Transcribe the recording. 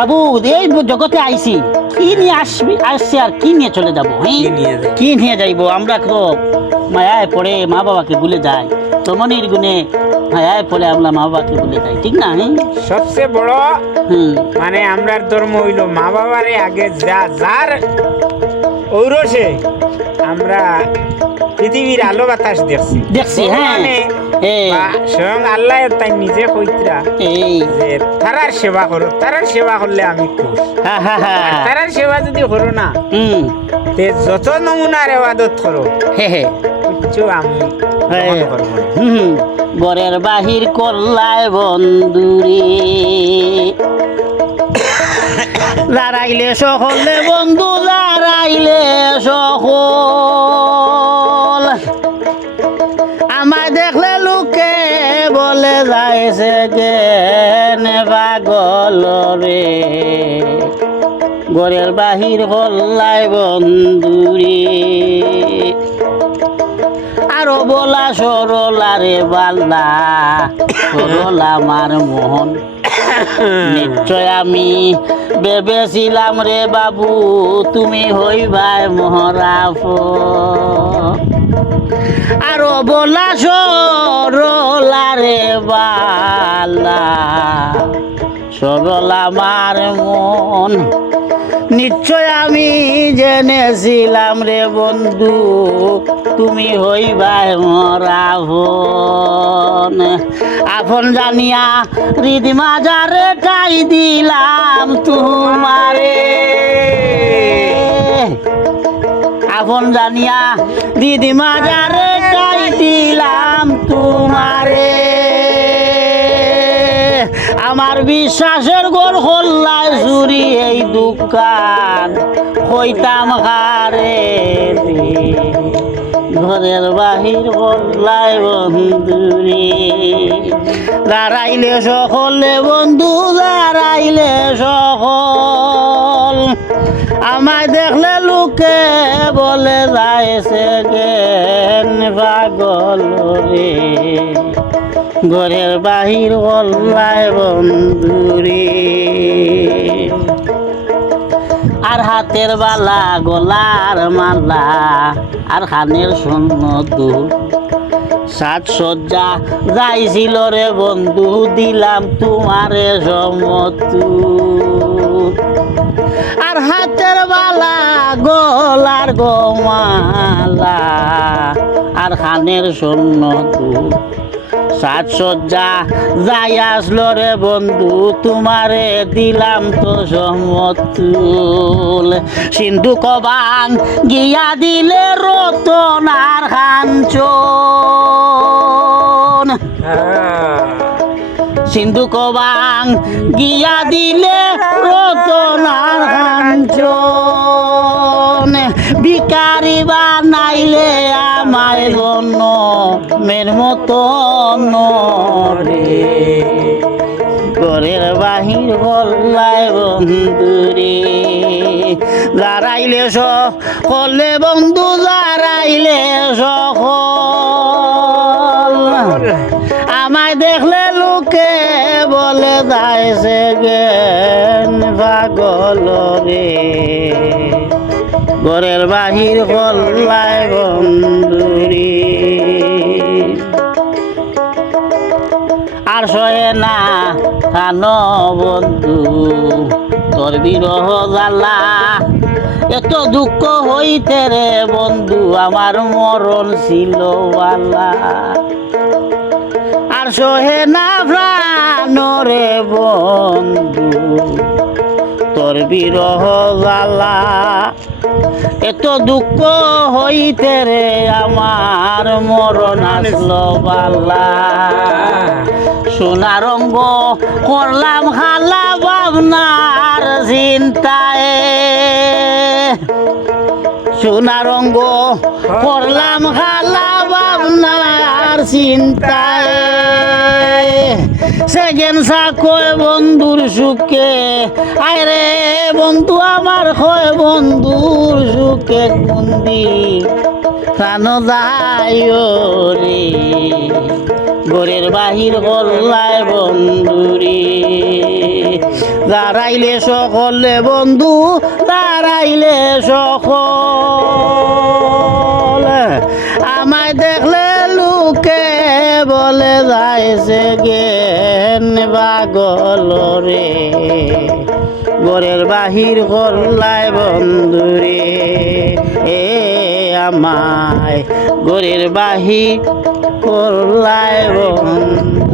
বাবু এই জগতে আইছি, কি নিয়ে আসছি আর কি নিয়ে চলে যাবো? কি নিয়ে যাইবো? আমরা তো মায়ায় পড়ে মা বাবাকে ভুলে যাই, তমনির গুণে মায়ায় পড়ে আমরা মা বাবাকে ভুলে যাই, ঠিক না? সবচেয়ে বড় মানে আমরার ধর্ম হইল মা বাবারে আগে যার ঔরসে আমরা পৃথিবীর আলো বাতাস দেখছি। হ্যাঁ, স্বয়ং আল্লাহ তাই নিজে কইতরা যে তারার সেবা করো, তারার সেবা করলে আমি খুশ। তারার সেবা যদি করো না, তে যত নমুনার ইবাদত করো কিচ্ছু আমি করবো না। ঘরের বাহির করলায় বন্ধুরে, লড়াইলে সকলে বন্ধু, লড়াইলে সকল। আমায় দেখলে লোকে বলে যাইছে জ্ঞান পাগল রে, ঘরের বাহির করলাই বন্ধুরে। আরো বলা সরলা রে বাল্লা, সরল আমার মন, নিশ্চয় আমি ভেবেছিলাম রে বাবু তুমি হইবাই মহারাফ। আরো বলা সরলা রে বাল্লা, সরল আমার মন, নিশ্চয় আমি জেনেছিলাম রে বন্ধু তুমি হইবাই মরাভন। আপন জানিয়া হৃদ মাজারে টাই দিলাম তোমারে, আপন জানিয়া হৃদ মাজারে টাই দিলাম তোমারে। আমার বিশ্বাসের গোল হল্লায় চুরি এই দোকান হইতাম হারে, ঘরের বাহির হল্লায় বন্ধুরে। দাঁড়াইলে সকলে বন্ধু, দাঁড়াইলে সকল। আমায় দেখলে লোকে বলে যাইছে জ্ঞান পাগল রে, ঘরের বাহির হল্লায় বন্ধুরে। আর হাতের বালা, গলার মালা, আর খানের স্বর্ণ দুল, সাজসজ্জা যাইছিল রে বন্ধু দিলাম তোমারে সমতু। আর হাতের বালা, গলার গোমালা, আর খানের স্বর্ণ দুল, সাজসজ্জা যাই আসলো রে বন্ধু তোমারে দিলাম তো সমতুল। সিন্ধু কবাং গিয়া দিলে রতন আর কাঞ্চন, সিন্ধু কবাং গিয়া দিলে রতন আর কাঞ্চন। ভিখারি বানাইলে আমায় জন্য মের মতন রে, ঘরের বাহির হল্লায় বন্ধুরে। দাঁড়াইলে সকলে বন্ধু, দাঁড়াইলে সকল। আমায় দেখলে লোকে বলে যাইছে জ্ঞান পাগল রে, ঘরের বাহির হল্লায় বন্ধুরে। আর সহে না কানো বন্ধু তোর বিরহ জ্বালা, এত দুঃখ হইতে রে বন্ধু আমার মরণ ছিল বালা। আর সহে না প্রাণ রে বন্ধু তোর বিরহ জ্বালা, এত দুঃখ হইতে রে আমার মরণ আসলো বালা। সোনা রঙ্গ করলাম খালা ভাবনার চিন্তায়, সোনা রঙ্গ করলাম খালা ভাবনার চিন্তায়। সেকেন্ড কয় বন্ধুর সুখে, আয় রে বন্ধু আমার হয় বন্ধুর সুখে কুন্দি কানো যায় রে, ঘরের বাহির হল্লায় বন্ধুরে। দাঁড়াইলে সকলে বন্ধু দাঁড়াইলে সকল আমায় দেখলে লোকে বলে যাইছে জ্ঞান পাগল রে ঘরের বাহির করলাই বন্ধুরে এ আমায় ঘরের বাহির করলাই বন্ধু